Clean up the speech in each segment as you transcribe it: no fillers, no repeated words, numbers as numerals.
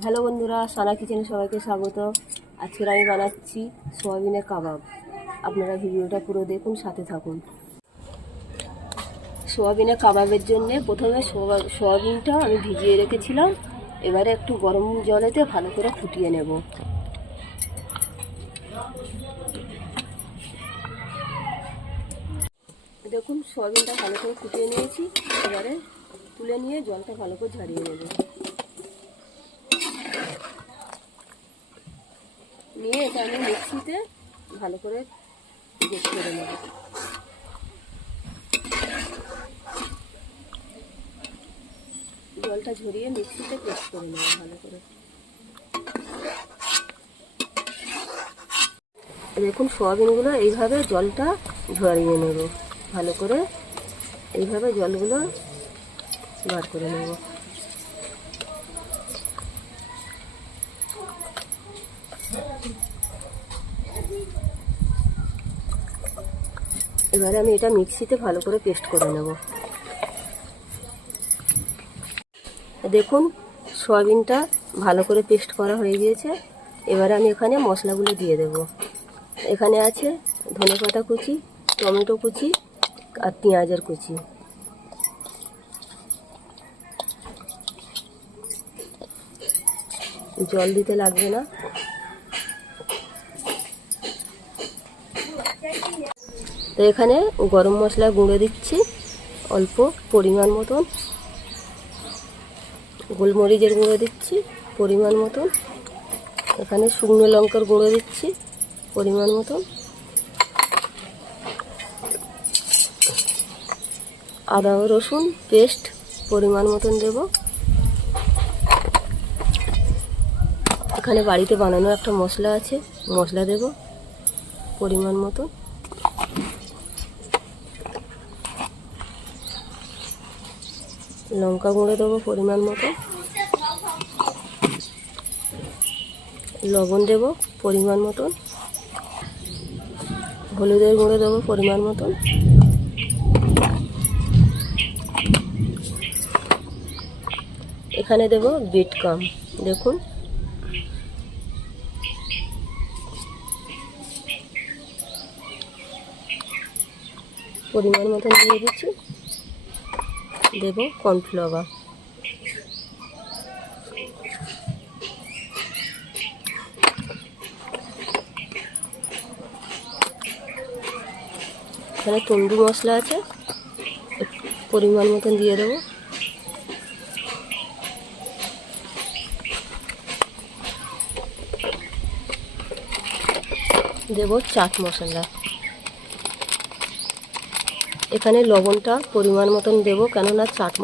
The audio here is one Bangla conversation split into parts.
হ্যালো বন্ধুরা, সানা কিচেনে সবাইকে স্বাগত। আজকের আমি বানাচ্ছি সোয়াবিনের কাবাব। আপনারা ভিডিওটা পুরো দেখুন, সাথে থাকুন। সোয়াবিনের কাবাবের জন্য প্রথমে সোয়াবিনটা আমি ভিজিয়ে রেখেছিলাম। এবারে একটু গরম জলেতে ভালো করে ফুটিয়ে নেব। দেখুন, সোয়াবিনটা ভালো করে ফুটিয়ে নিয়েছি। এবারে তুলে নিয়ে জলটা ভালো করে ঝরিয়ে নেব। নিয়ে এটা আমি মিক্সিতে ভালো করে পেস্ট করে নেব। জলটা ঝরিয়ে মিক্সিতে পেস্ট করে নেব ভালো করে। দেখুন, সোয়াবিনগুলো এইভাবে জলটা ঝরিয়ে নেব ভালো করে। এইভাবে জলগুলো বার করে নেব। এবারে আমি এটা মিক্সিতে ভালো করে পেস্ট করে নেব। দেখুন, সয়াবিনটা ভালো করে পেস্ট করা হয়ে গিয়েছে। এবারে আমি এখানে মশলাগুলো দিয়ে দেব। এখানে আছে ধনেপাতা কুচি, টমেটো কুচি আর পেঁয়াজের কুচি। জল দিতে লাগবে না। তো এখানে গরম মশলা গুঁড়ো দিচ্ছি অল্প পরিমাণ মতন, গোলমরিচের গুঁড়ো দিচ্ছি পরিমাণ মতন, এখানে শুকনো লঙ্কার গুঁড়ো দিচ্ছি পরিমাণ মতন, আদা ও রসুন পেস্ট পরিমাণ মতন দেব। এখানে বাড়িতে বানানো একটা মশলা আছে, মশলা দেব পরিমাণ মতন। লঙ্কা গুঁড়ো দেবো পরিমাণ মতো, লবণ দেব পরিমাণ মতন, হলুদের গুঁড়ো দেবো পরিমাণ মতন, এখানে দেব বিট কাম। দেখুন, পরিমাণ মতন দিয়ে দিচ্ছি। দেব কর্নফ্লাওয়ার। এখানে তন্দুর মশলা আছে, পরিমাণ মতন দিয়ে দেবো। দেব চাট মশলা। এখানে লবণটা পরিমাণ মতন দেব, কেননা চাট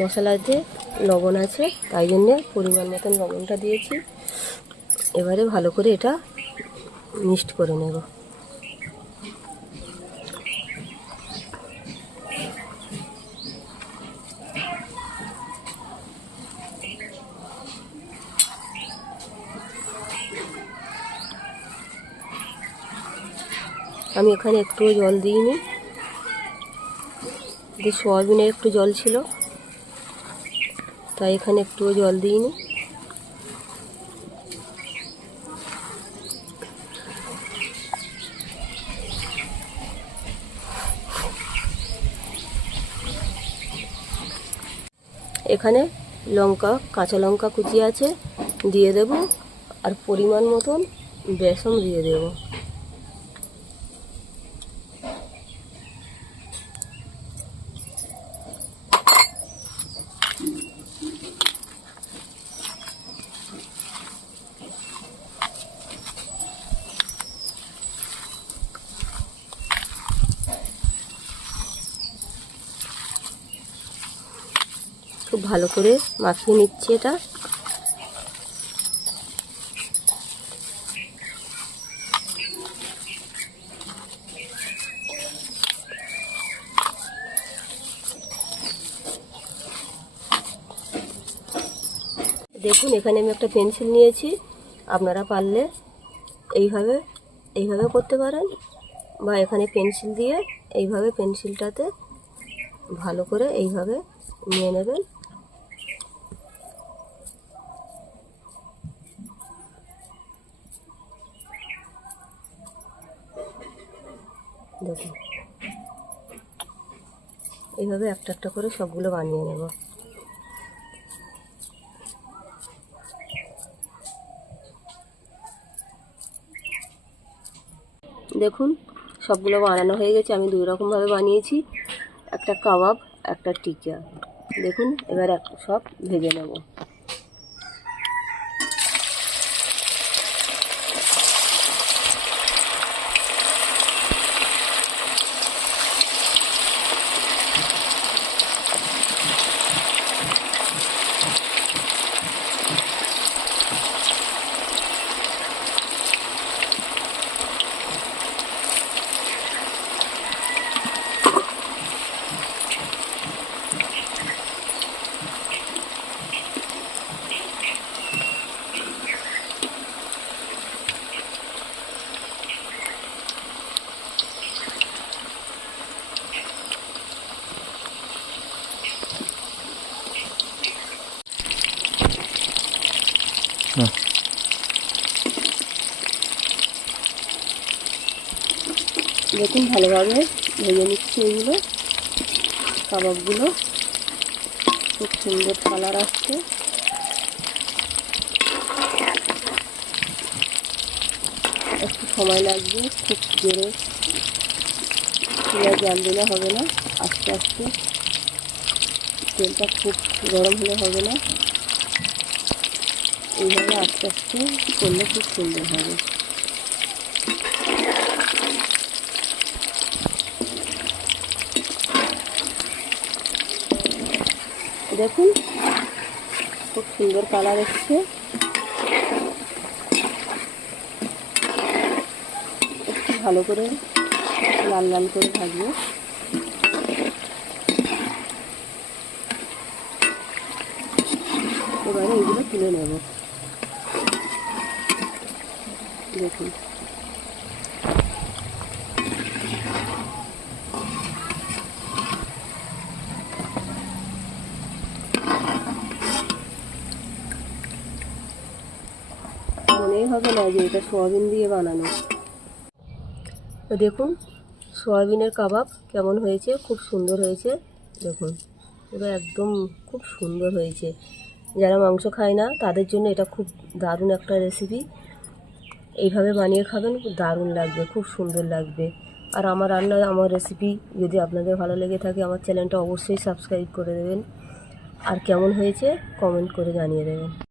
মশলাতে লবণ আছে, তাই জন্যে পরিমাণ মতন লবণটা দিয়েছি। এবারে ভালো করে এটা মিক্সড করে নেব। আমি এখানে একটুও জল দিইনি, যে সোয়াবিনে একটু জল ছিল তাই এখানে একটুও জল দিইনি। এখানে কাঁচা লঙ্কা কুচি আছে, দিয়ে দেব। আর পরিমাণ মতন বেসন দিয়ে দেব। খুব ভালো করে মাখিয়ে নিচ্ছি এটা। দেখুন, এখানে আমি একটা পেন্সিল নিয়েছি। আপনারা পারলে এইভাবে করতে পারেন, বা এখানে পেন্সিল দিয়ে এইভাবে পেন্সিলটাতে ভালো করে এইভাবে নিয়ে নেবেন। দেখুন এইভাবে একটা একটা করে সবগুলো বানিয়ে নেব। দেখুন সবগুলো বানানো হয়ে গেছে। আমি দুই রকমভাবে বানিয়েছি, একটা কাবাব, একটা টিক্কা। দেখুন এবার সব ভেজে নেব। দেখুন ভালোভাবে ভেজে নিচ্ছি এগুলো, কাবাবগুলো। খুব সুন্দর কালার আসছে। একটু সময় লাগবে, খুব জোরে চুলায় জাল দিলে হবে না, আস্তে আস্তে তেলটা খুব গরম হলে হবে না, এইভাবে আস্তে আস্তে করলে খুব সুন্দর হবে। দেখুন খুব সুন্দর কালার এসছে। একটু ভালো করে লাল লাল করে ভাজবো। এবারে এগুলো তুলে নেব। দেখুন মনেই হবে না যে এটা সোয়াবিন দিয়ে বানানো। তো দেখুন সোয়াবিনের কাবাব কেমন হয়েছে, খুব সুন্দর হয়েছে। দেখুন এবার একদম খুব সুন্দর হয়েছে। যারা মাংস খায় না তাদের জন্য এটা খুব দারুণ একটা রেসিপি। এইভাবে বানিয়ে খাবেন, খুব দারুণ লাগবে, খুব সুন্দর লাগবে। আর আমার রান্না, আমার রেসিপি যদি আপনাদের ভালো লেগে থাকে আমার চ্যানেলটা অবশ্যই সাবস্ক্রাইব করে দেবেন। আর কেমন হয়েছে কমেন্ট করে জানিয়ে দেবেন।